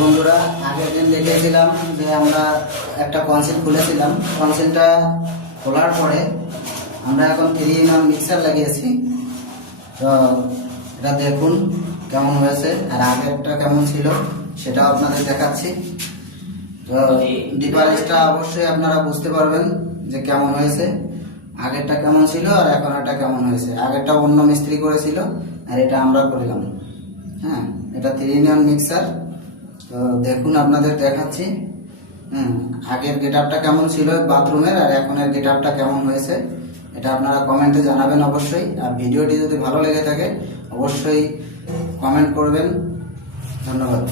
বন্ধুরা, আগের দিন দেখিয়েছিলাম যে আমরা একটা কনসিল খুলেছিলাম। কনসিলটা খোলার পরে আমরা এখন 3-in-1 মিক্সার লাগিয়েছি। তো এটা দেখুন কেমন হয়েছে, আর আগেরটা কেমন ছিল সেটাও আপনাদের দেখাচ্ছি। তো ডিফারেন্সটা অবশ্যই আপনারা বুঝতে পারবেন যে কেমন হয়েছে, আগেরটা কেমন ছিল আর এখন এটা কেমন হয়েছে। আগেরটা অন্য মিস্ত্রি করেছিল আর এটা আমরা করলাম। হ্যাঁ, এটা 3-in-1 মিক্সার। তো দেখুন আপনাদের দেখাচ্ছি। আগের গেটআপটা কেমন ছিল বাথরুমের আর এখনের গেটআপটা কেমন হয়েছে এটা আপনারা কমেন্টে জানাবেন অবশ্যই। আর ভিডিওটি যদি ভালো লেগে থাকে অবশ্যই কমেন্ট করবেন। ধন্যবাদ।